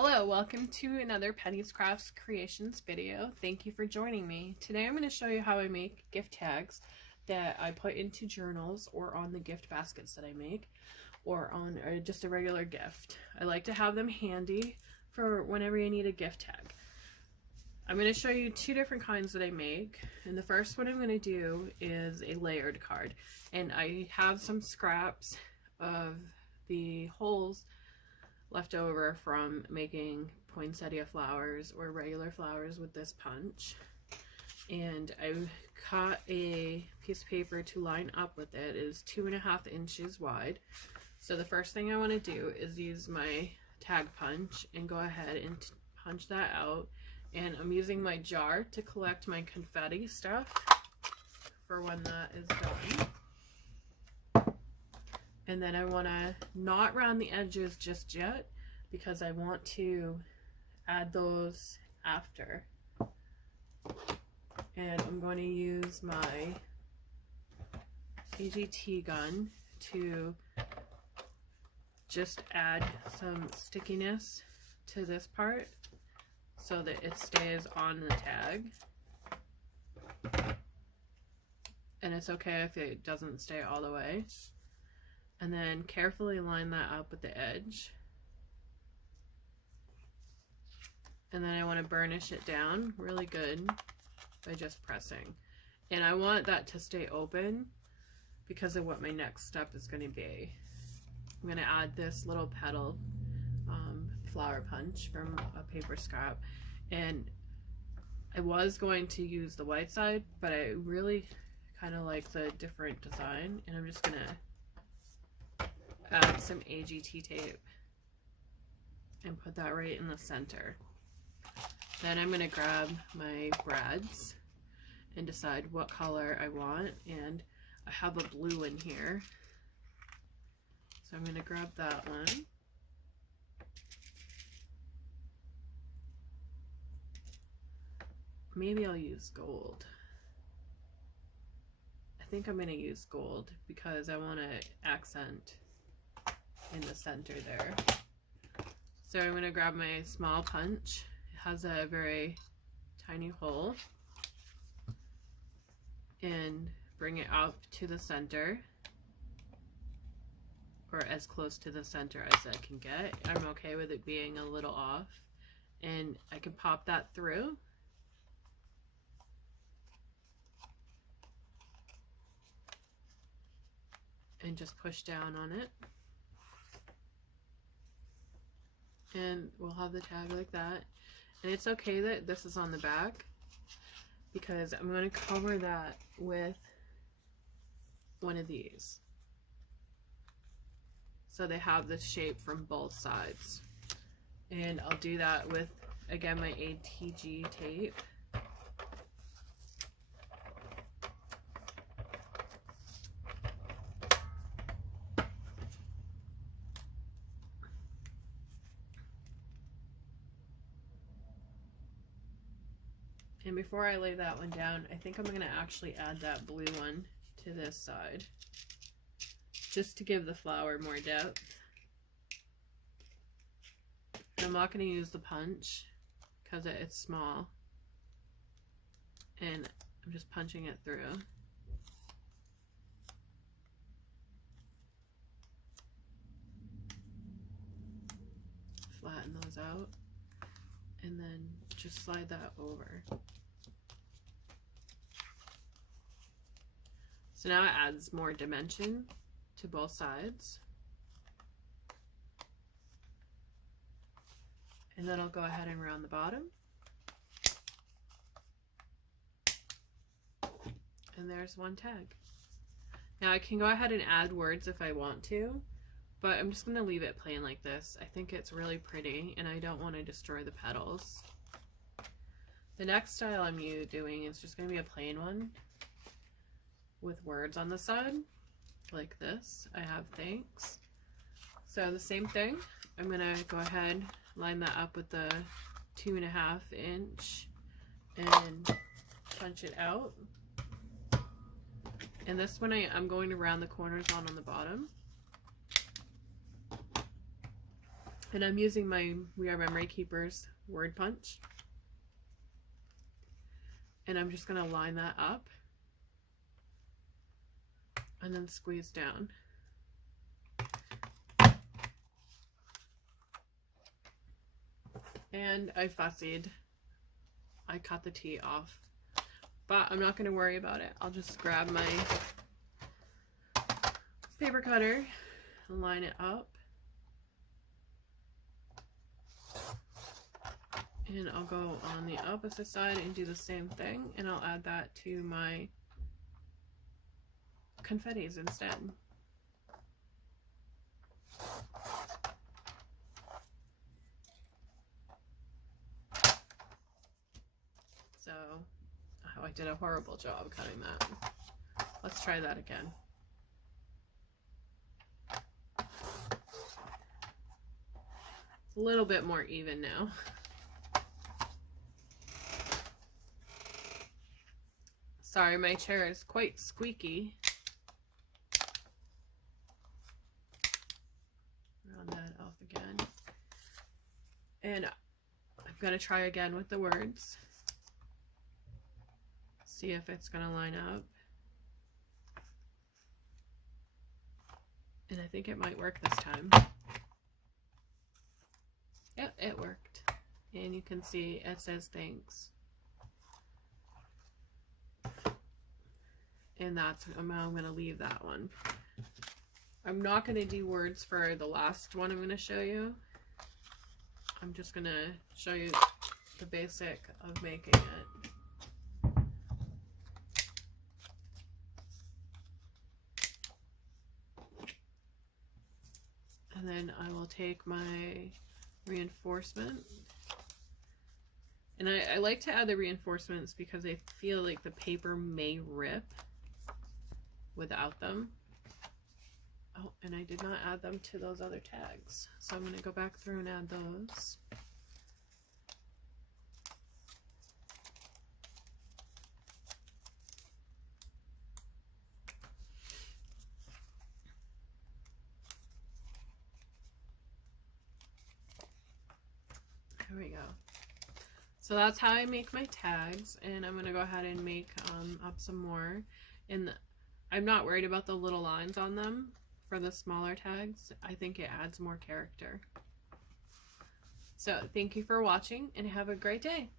Hello, welcome to another Penny's Crafts Creations video. Thank you for joining me. Today I'm going to show you how I make gift tags that I put into journals or on the gift baskets that I make or on just a regular gift. I like to have them handy for whenever you need a gift tag. I'm going to show you two different kinds that I make, and the first one I'm going to do is a layered card, and I have some scraps of the holes left over from making poinsettia flowers or regular flowers with this punch, and I cut a piece of paper to line up with it. It is 2.5 inches wide. So the first thing I want to do is use my tag punch and go ahead and punch that out, and I'm using my jar to collect my confetti stuff for when that is done. And then I want to not round the edges just yet because I want to add those after. And I'm going to use my AGT gun to just add some stickiness to this part so that it stays on the tag. And it's okay if it doesn't stay all the way. And then carefully line that up with the edge. And then I want to burnish it down really good by just pressing. And I want that to stay open because of what my next step is going to be. I'm going to add this little petal flower punch from a paper scrap. And I was going to use the white side, but I really kind of like the different design. And I'm just going to add some AGT tape and put that right in the center. Then I'm going to grab my brads and decide what color I want, and I have a blue in here, so I'm going to grab that one. Maybe I'll use gold. I think I'm going to use gold because I want to accent in the center there. So I'm going to grab my small punch. It has a very tiny hole, and bring it up to the center, or as close to the center as I can get. I'm okay with it being a little off, and I can pop that through. And just push down on it. And we'll have the tag like that. And it's okay that this is on the back because I'm going to cover that with one of these. So they have the shape from both sides. And I'll do that with, again, my ATG tape. And before I lay that one down, I think I'm going to actually add that blue one to this side, just to give the flower more depth. And I'm not going to use the punch because it's small, and I'm just punching it through. Flatten those out, and then just slide that over. So now it adds more dimension to both sides. And then I'll go ahead and round the bottom. And there's one tag. Now I can go ahead and add words if I want to, but I'm just going to leave it plain like this. I think it's really pretty, and I don't want to destroy the petals. The next style I'm doing is just going to be a plain one with words on the side, like this. I have thanks. So the same thing, I'm going to go ahead, line that up with the 2.5 inch and punch it out. And this one I'm going to round the corners on the bottom. And I'm using my We Are Memory Keepers word punch. And I'm just going to line that up and then squeeze down. And I fussied. I cut the T off. But I'm not going to worry about it. I'll just grab my paper cutter and line it up. And I'll go on the opposite side and do the same thing. And I'll add that to my confettis instead. So, oh, I did a horrible job cutting that. Let's try that again. It's a little bit more even now. Sorry, my chair is quite squeaky. Round that off again. And I'm going to try again with the words. See if it's going to line up. And I think it might work this time. Yep, it worked. And you can see it says thanks. And that's how I'm going to leave that one. I'm not going to do words for the last one I'm going to show you. I'm just going to show you the basic of making it. And then I will take my reinforcement. And I like to add the reinforcements because I feel like the paper may rip without them. Oh, and I did not add them to those other tags. So I'm going to go back through and add those. There we go. So that's how I make my tags, and I'm going to go ahead and make up some more. And I'm not worried about the little lines on them for the smaller tags. I think it adds more character. So thank you for watching and have a great day.